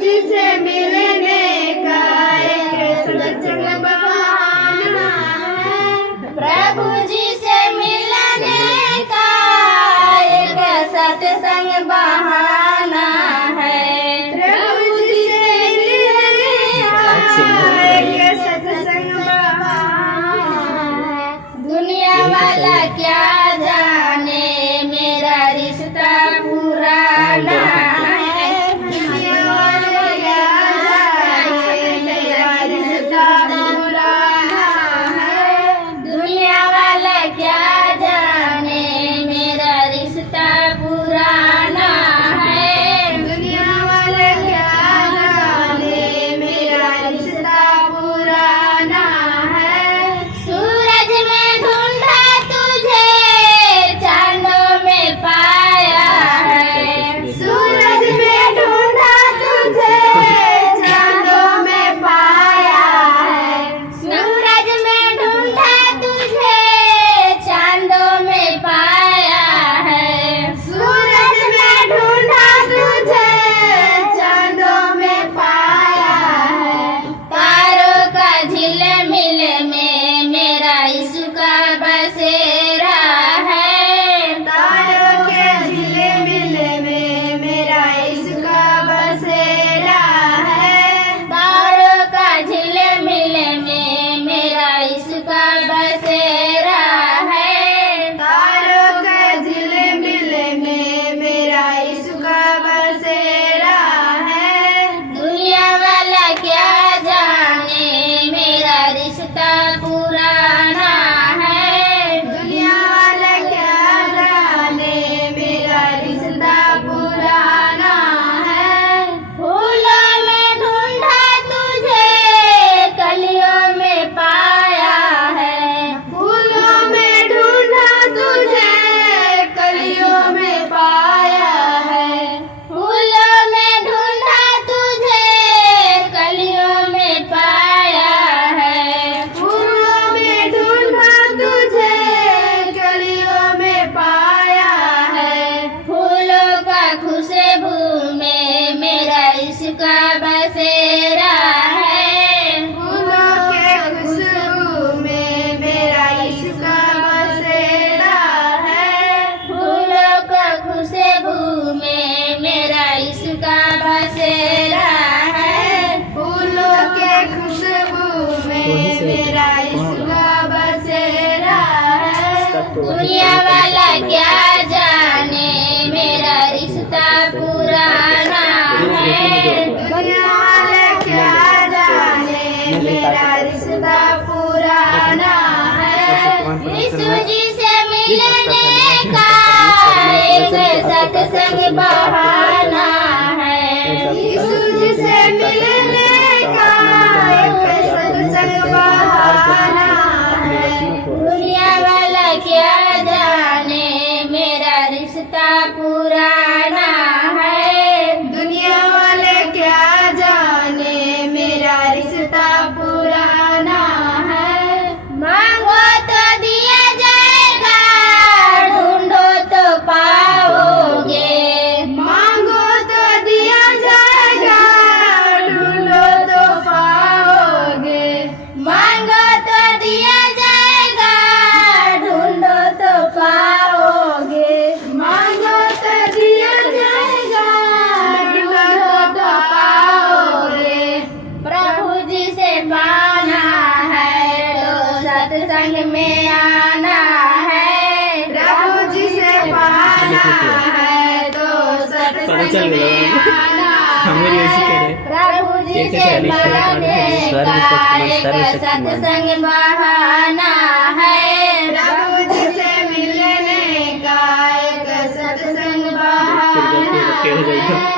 जी से मिलने का एक सत्संग बहाना है। प्रभु जी से मिलने का एक सत्संग बहाना है। प्रभु जी से मिलने का एक सत्संग बहाना है। दुनिया वाला क्या जाने मेरा रिश्ता पुराना है। दुनिया वाला क्या जाने मेरा रिश्ता पुराना है। दुनिया वाला क्या जाने मेरा रिश्ता पुराना है। दुनिया वाला क्या जाने मेरा रिश्ता पुराना है। सूरज में ढूंढा तुझे चांदों में पाया है। सूरज में ढूंढा तुझे चांदों में पाया है। सूरज में ढूंढा तुझे चांदों में पाया है। सूरज में ढूंढा तुझे चांदों में पाया है। तारों का झिलमिल में मेरा इसका बसेरा है। तारों के झिलमिल में मेरा इसका बसेरा है। तारों का झिलमिल में मेरा इसका बसेरा है। तारों के झिलमिल में मेरा इसका बसेरा है। दुनिया वाला क्या जाने मेरा रिश्ता पुराना है। दुनिया वाला क्या जाने मेरा रिश्ता पुराना है। फूलों में ढूंढा तुझे कलियों में पाया है। फूलों में ढूंढा तुझे कलियों में पाया है। फूलों में ढूंढा तुझे कलियों में पाया है। फूलों में ढूंढा तुझे कलियों में पाया है। फूलों का खुशबू में मेरा इसका बसेरा है। फूलों के खुशबू में मेरा इसका बसेरा है। फूलों का खुशबू में मेरा इसका बसेरा है। फूलों के खुशबू में मेरा इसका बसेरा है। दुनिया वाला क्या जाने मेरा रिश्ता पुराना है। दुनिया वाला क्या जाने मेरा रिश्ता पुराना है। यीशु जी से मिलने का एक सत्संग बहाना है। यीशु जी से मिलने का एक सत्संग बहाना है। दुनिया वाला क्या जाने मेरा रिश्ता पुराना है। दुनिया वाले क्या जाने मेरा रिश्ता पुराना है। मांगो तो दिया जाएगा, ढूंढो तो पाओगे। मांगो तो दिया जाएगा, ढूंढो तो पाओगे। मांगो तो दिया जाएगा, ढूंढो तो पाओगे। मांगो तो दिया जाएगा, ढूंढो तो पाओगे। प्रभु जी से पाना है तो सत्संग में आना है। प्रभु जी से पाना है तो सत्संग में आना है। प्रभु जी से पाने का एक सत्संग बहाना है। प्रभु जी से मिलने का एक सत्संग बहाना है।